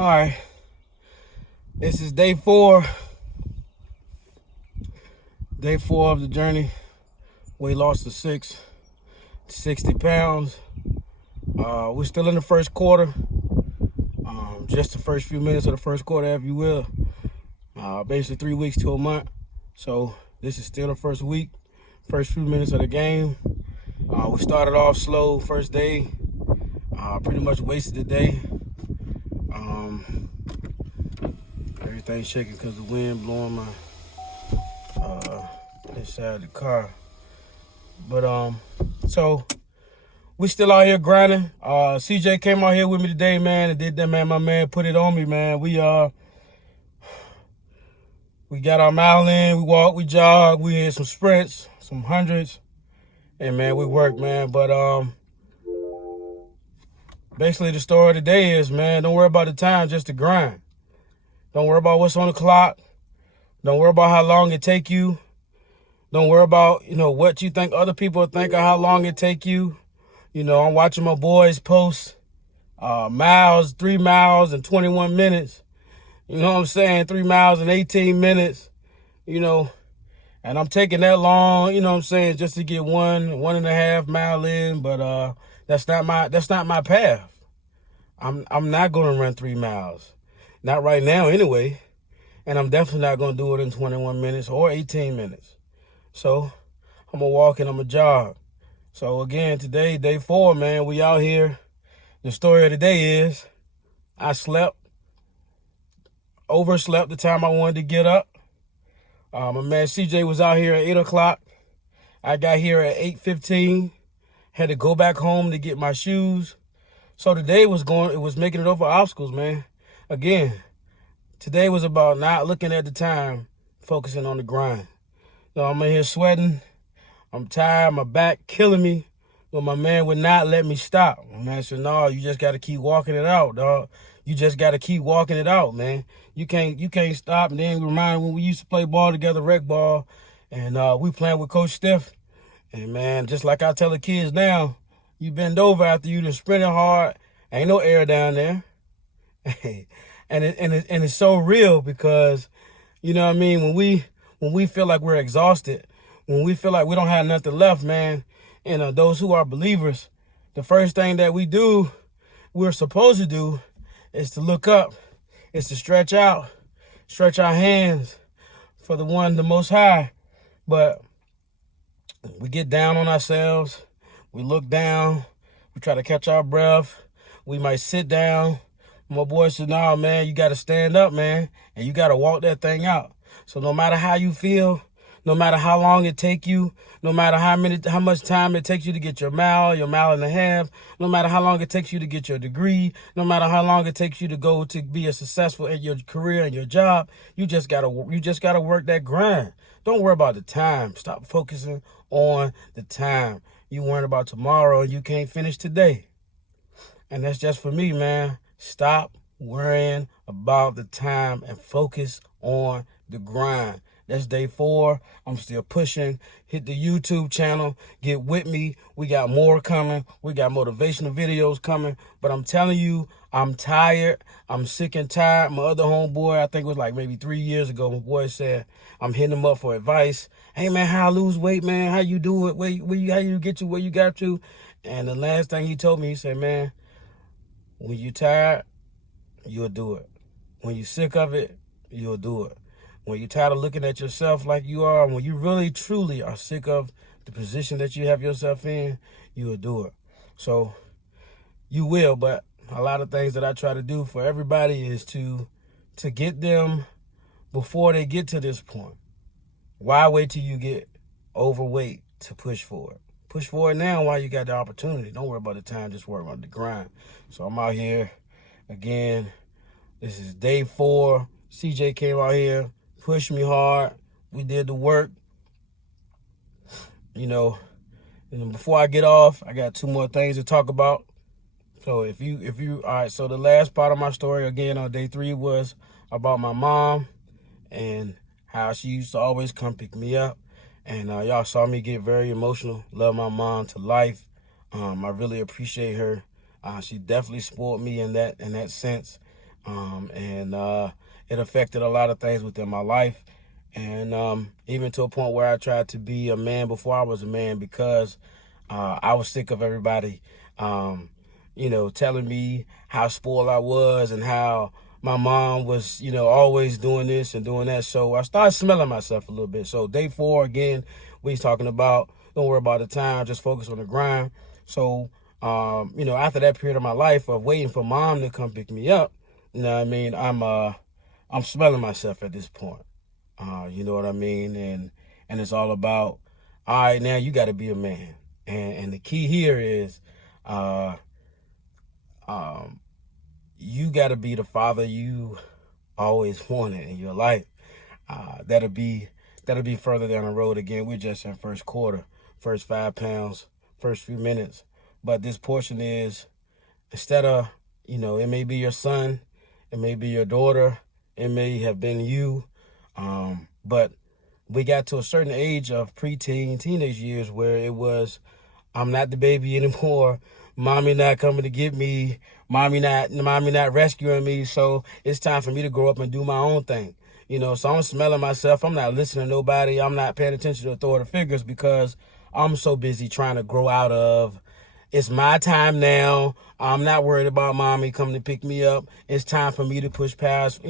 All right, this is day four. Day four of the journey. Weight loss to 60 pounds. We're still in the first quarter. Just the first few minutes of the first quarter, if you will. Basically 3 weeks to a month. So this is still the first week, first few minutes of the game. We started off slow first day. Pretty much wasted the day. Everything's shaking because the wind blowing my inside of the car. But so we still out here grinding. CJ came out here with me today, man, and did that, man. My man put it on me, man. We got our mile in, we walked, we jogged, we had some sprints, some hundreds, and man, we worked, man. But basically the story of the day is, man, don't worry about the time, just the grind. Don't worry about what's on the clock. Don't worry about how long it take you. Don't worry about, what you think other people think or how long it take you. I'm watching my boys post 3 miles in 21 minutes. You know what I'm saying? 3 miles in 18 minutes, and I'm taking that long, just to get 1.5 mile in. But that's not my path. I'm not going to run 3 miles. Not right now anyway. And I'm definitely not going to do it in 21 minutes or 18 minutes. So I'm going to walk and I'm going to jog. So again, today, day 4, man, we out here. The story of the day is I overslept the time I wanted to get up. My man CJ was out here at 8 o'clock. I got here at 8:15. Had to go back home to get my shoes. So today it was making it over obstacles, man. Again, today was about not looking at the time, focusing on the grind. I'm in here sweating. I'm tired. My back killing me. But my man would not let me stop. My man said, no, you just got to keep walking it out, dog. You just got to keep walking it out, man. You can't stop. And then remind me when we used to play ball together, rec ball, and we playing with Coach Steph. And, man, just like I tell the kids now, you bend over after you done sprinting hard. Ain't no air down there. and it's so real because, you know what I mean, when we feel like we're exhausted, when we feel like we don't have nothing left, man, and those who are believers, the first thing that we're supposed to do is to look up, is to stretch our hands for the Most High. But we get down on ourselves, we look down, we try to catch our breath, we might sit down. My boy said, no, man, you got to stand up, man, and you got to walk that thing out. So no matter how you feel, no matter how long it take you, no matter how much time it takes you to get your mile and a half, no matter how long it takes you to get your degree, no matter how long it takes you to go to be a successful in your career and your job, you just gotta work that grind. Don't worry about the time. Stop focusing on the time. You worrying about tomorrow and you can't finish today. And that's just for me, man. Stop worrying about the time and focus on the grind. That's day 4. I'm still pushing. Hit the YouTube channel. Get with me. We got more coming. We got motivational videos coming. But I'm telling you, I'm tired. I'm sick and tired. My other homeboy, I think it was like maybe 3 years ago, my boy said, I'm hitting him up for advice. Hey, man, how I lose weight, man? How you do it? How you get to where you got to? And the last thing he told me, he said, man, when you tired, you'll do it. When you sick of it, you'll do it. When you're tired of looking at yourself like you are, when you really, truly are sick of the position that you have yourself in, you will do it. So you will, but a lot of things that I try to do for everybody is to get them before they get to this point. Why wait till you get overweight to push for it? Push for it now while you got the opportunity. Don't worry about the time, just worry about the grind. So I'm out here again. This is day 4. CJ came out here, pushed me hard. We did the work. And before I get off, I got 2 more things to talk about. So all right, so the last part of my story again on day 3 was about my mom and how she used to always come pick me up. And y'all saw me get very emotional. Love my mom to life. I really appreciate her. She definitely spoiled me in that sense. And it affected a lot of things within my life. And even to a point where I tried to be a man before I was a man, because I was sick of everybody, telling me how spoiled I was and how my mom was, always doing this and doing that. So I started smelling myself a little bit. So day 4, again, we talking about, don't worry about the time, just focus on the grind. So, after that period of my life of waiting for mom to come pick me up, you know what I mean, I'm smelling myself at this point. You know what I mean? And it's all about, all right, now you got to be a man. And the key here is, you got to be the father you always wanted in your life. That'll be further down the road. Again, we're just in first quarter, first 5 pounds, first few minutes. But this portion is, instead of, it may be your son, it may be your daughter, it may have been you. But we got to a certain age of preteen, teenage years where it was, I'm not the baby anymore. Mommy not coming to get me. Mommy not rescuing me. So it's time for me to grow up and do my own thing. So I'm smelling myself. I'm not listening to nobody. I'm not paying attention to authority figures because I'm so busy trying to grow out of, it's my time now. I'm not worried about mommy coming to pick me up. It's time for me to push past,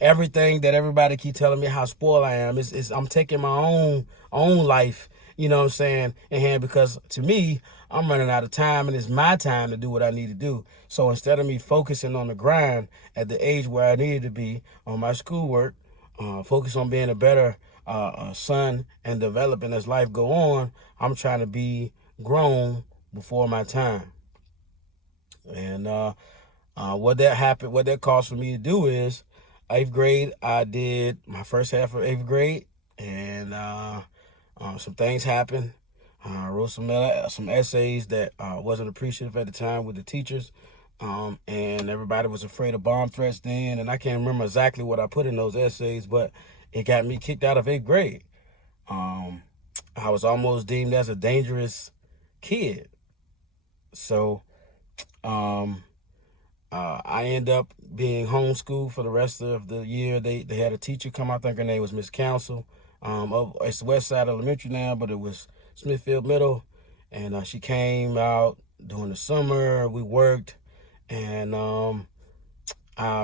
everything that everybody keep telling me how spoiled I am. I'm taking my own life, you know what I'm saying, in hand, because to me, I'm running out of time and it's my time to do what I need to do. So instead of me focusing on the grind at the age where I needed to be on my schoolwork, focus on being a better son and developing as life go on, I'm trying to be grown before my time. And what that caused for me to do is 8th grade, I did my first half of 8th grade, and some things happened. I wrote some essays that wasn't appreciative at the time with the teachers, and everybody was afraid of bomb threats then, and I can't remember exactly what I put in those essays, but it got me kicked out of 8th grade. I was almost deemed as a dangerous kid. So I end up being homeschooled for the rest of the year. They had a teacher come, I think her name was Miss Council. It's West Side Elementary now, but it was Smithfield Middle. And she came out during the summer. We worked. And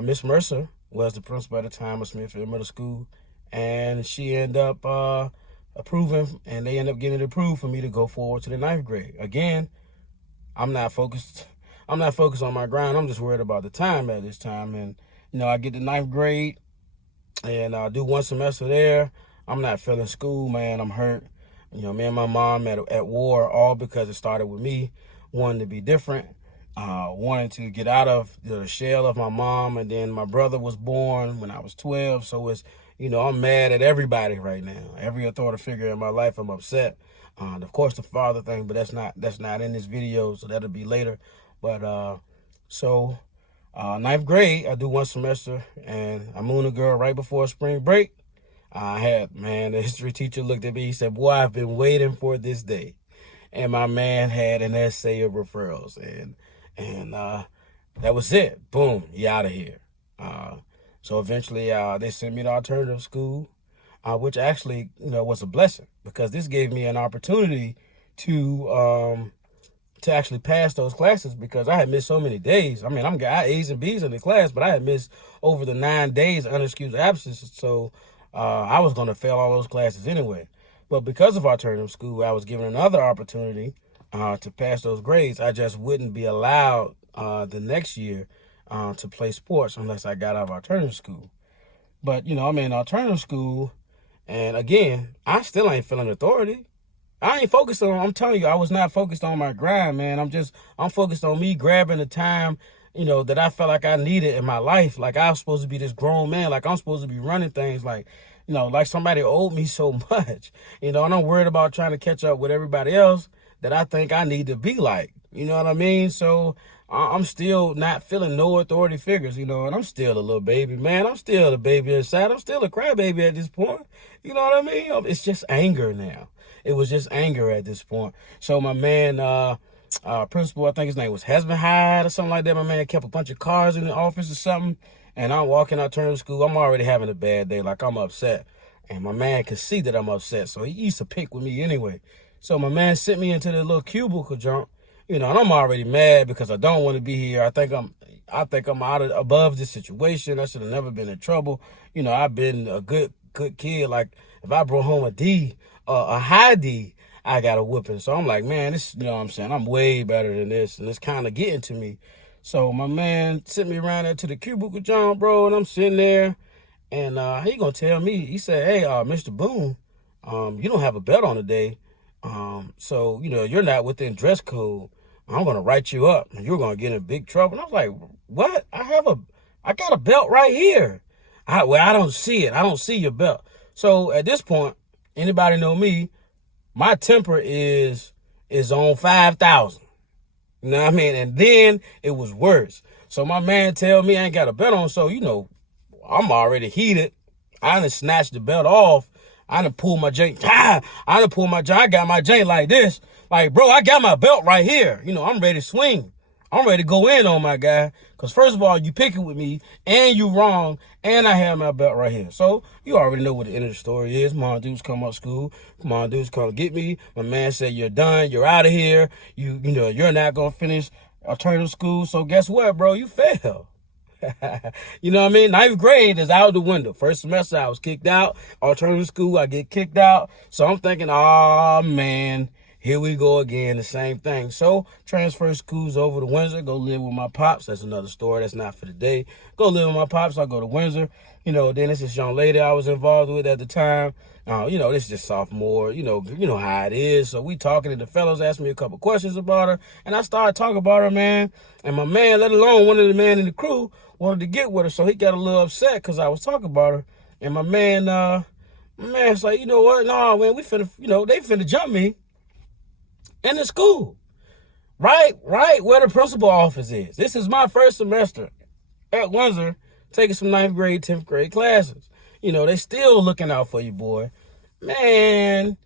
Miss Mercer was the principal at the time of Smithfield Middle School. And she ended up approving, and they ended up getting it approved for me to go forward to the 9th grade. Again, I'm not focused on my grind. I'm just worried about the time at this time. And, I get to 9th grade and I do one semester there. I'm not feeling school, man. I'm hurt. Me and my mom at war, all because it started with me wanting to be different, wanting to get out of the shell of my mom. And then my brother was born when I was 12. So it's, I'm mad at everybody right now. Every authority figure in my life, I'm upset. Of course, the father thing, but that's not in this video, so that'll be later. But 9th grade, I do one semester, and I moon a girl right before spring break. The history teacher looked at me. He said, "Boy, I've been waiting for this day." And my man had an essay of referrals, and that was it. Boom, you out of here. So eventually, they sent me to alternative school. Which actually, was a blessing, because this gave me an opportunity to actually pass those classes, because I had missed so many days. I mean, I got A's and B's in the class, but I had missed over the 9 days unexcused absences. So I was going to fail all those classes anyway. But because of alternative school, I was given another opportunity to pass those grades. I just wouldn't be allowed the next year to play sports unless I got out of alternative school. But, I'm in alternative school. And again, I still ain't feeling authority. I'm telling you, I was not focused on my grind, man. I'm focused on me grabbing the time, that I felt like I needed in my life. Like I was supposed to be this grown man. Like I'm supposed to be running things like somebody owed me so much, and I'm worried about trying to catch up with everybody else that I think I need to be like, you know what I mean? So I'm still not feeling no authority figures, and I'm still a little baby, man. I'm still a baby inside. I'm still a crybaby at this point. You know what I mean? It's just anger now. It was just anger at this point. So my man, principal, I think his name was Hesman Hyde or something like that. My man kept a bunch of cars in the office or something. And I'm walking out turning to school. I'm already having a bad day. Like, I'm upset. And my man could see that I'm upset. So he used to pick with me anyway. So my man sent me into the little cubicle jump. And I'm already mad because I don't want to be here. I think I'm above this situation. I should have never been in trouble. I've been a good kid. Like, if I brought home a D, a high D, I got a whooping. So I'm like, man, this, what I'm saying? I'm way better than this. And it's kind of getting to me. So my man sent me around there to the cubicle jump, bro. And I'm sitting there. And he gonna tell me, he said, hey, Mr. Boone, you don't have a belt on today. So, you're not within dress code. I'm gonna write you up and you're gonna get in big trouble. And I was like, what? I got a belt right here. I don't see it. I don't see your belt. So at this point, anybody know me, my temper is on 5,000. You know what I mean? And then it was worse. So my man tell me I ain't got a belt on. So, I'm already heated. I done snatched the belt off. I done pulled my joint. I got my joint like this. Like, bro, I got my belt right here. I'm ready to swing. I'm ready to go in on my guy. Because first of all, you picking with me, and you wrong, and I have my belt right here. So you already know what the end of the story is. My dudes come up school. My dudes come get me. My man said, you're done. You're out of here. You're not going to finish alternative school. So guess what, bro? You fail. You know what I mean? 9th grade is out the window. First semester, I was kicked out. Alternative school, I get kicked out. So I'm thinking, oh, man, here we go again, the same thing. So transfer schools over to Windsor, go live with my pops. That's another story. That's not for the day. Go live with my pops. I go to Windsor. Then it's this young lady I was involved with at the time. This is just sophomore. You know how it is. So we talking, and the fellows asked me a couple questions about her. And I started talking about her, man. And my man, let alone one of the men in the crew, wanted to get with her. So he got a little upset because I was talking about her. And my man's like, you know what? No, man, we finna, they finna jump me in the school. Right where the principal office is. This is my first semester at Windsor, taking some 9th grade, 10th grade classes. They still looking out for you, boy. Man,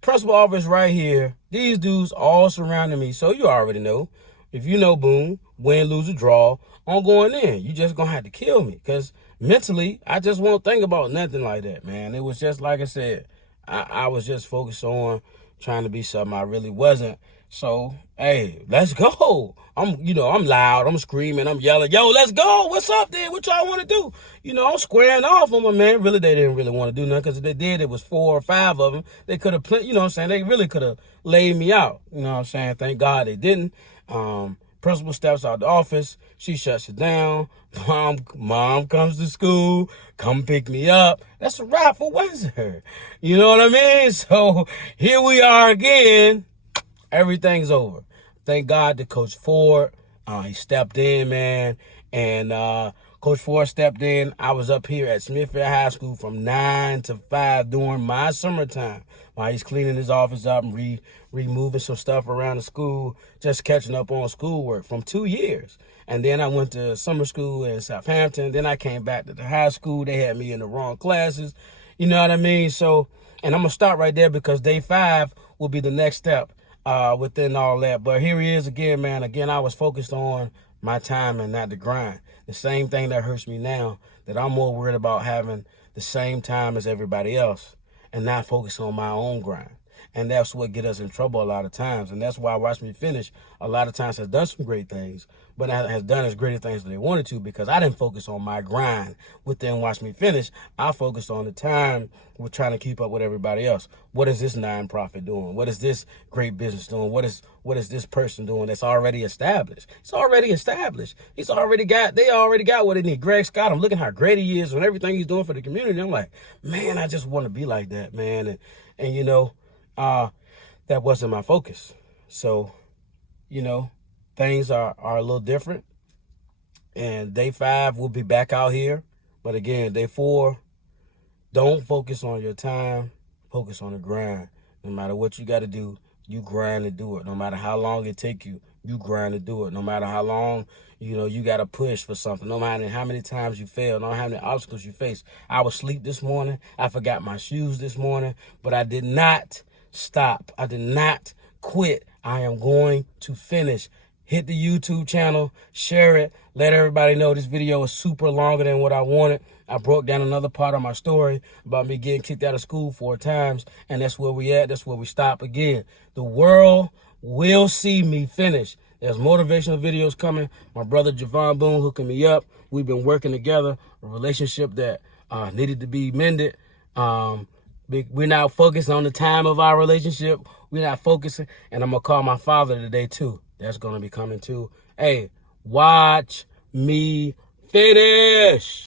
principal office right here. These dudes all surrounding me. So you already know. If you know Boone, win, lose, or draw, I'm going in. You just going to have to kill me. Because mentally, I just won't think about nothing like that, man. It was just, like I said, I was just focused on trying to be something I really wasn't. So, hey, let's go. I'm loud. I'm screaming. I'm yelling. Yo, let's go. What's up, then? What y'all want to do? I'm squaring off on my man. Really, they didn't really want to do nothing because if they did, it was 4 or 5 of them. They could have, they really could have laid me out. Thank God they didn't. Principal steps out the office. She shuts it down. Mom comes to school. Come pick me up. That's a wrap for Windsor. You know what I mean? So here we are again. Everything's over. Thank God to Coach Ford. He stepped in, man. And Coach Ford stepped in. I was up here at Smithfield High School from 9 to 5 during my summertime while he's cleaning his office up and removing some stuff around the school, just catching up on schoolwork from 2 years. And then I went to summer school in Southampton. Then I came back to the high school. They had me in the wrong classes. You know what I mean? So, and I'm going to stop right there because day 5 will be the next step within all that. But here he is again, man. Again, I was focused on my time and not the grind. The same thing that hurts me now, that I'm more worried about having the same time as everybody else and not focus on my own grind. And that's what get us in trouble a lot of times. And that's why Watch Me Finish a lot of times has done some great things, but has done as great things as they wanted to because I didn't focus on my grind within Watch Me Finish. I focused on the time we're trying to keep up with everybody else. What is this nonprofit doing? What is this great business doing? What is this person doing that's already established? It's already established. They already got what they need. Greg Scott, I'm looking how great he is and everything he's doing for the community. I'm like, man, I just want to be like that, man. And that wasn't my focus. So, things are a little different. And day 5, we'll be back out here. But again, day 4, don't focus on your time. Focus on the grind. No matter what you got to do, you grind to do it. No matter how long it take you, you grind to do it. No matter how long, you got to push for something. No matter how many times you fail, no matter how many obstacles you face. I was asleep this morning. I forgot my shoes this morning. But I did not stop. I did not quit. I am going to finish. Hit the YouTube channel, share it, let everybody know this video is super longer than what I wanted. I broke down another part of my story about me getting kicked out of school 4 times, and that's where we at. That's where we stop again. The world will see me finish. There's motivational videos coming. My brother Javon Boone hooking me up. We've been working together, a relationship that needed to be mended. We're not focused on the time of our relationship. We're not focusing. And I'm going to call my father today, too. That's going to be coming, too. Hey, watch me finish.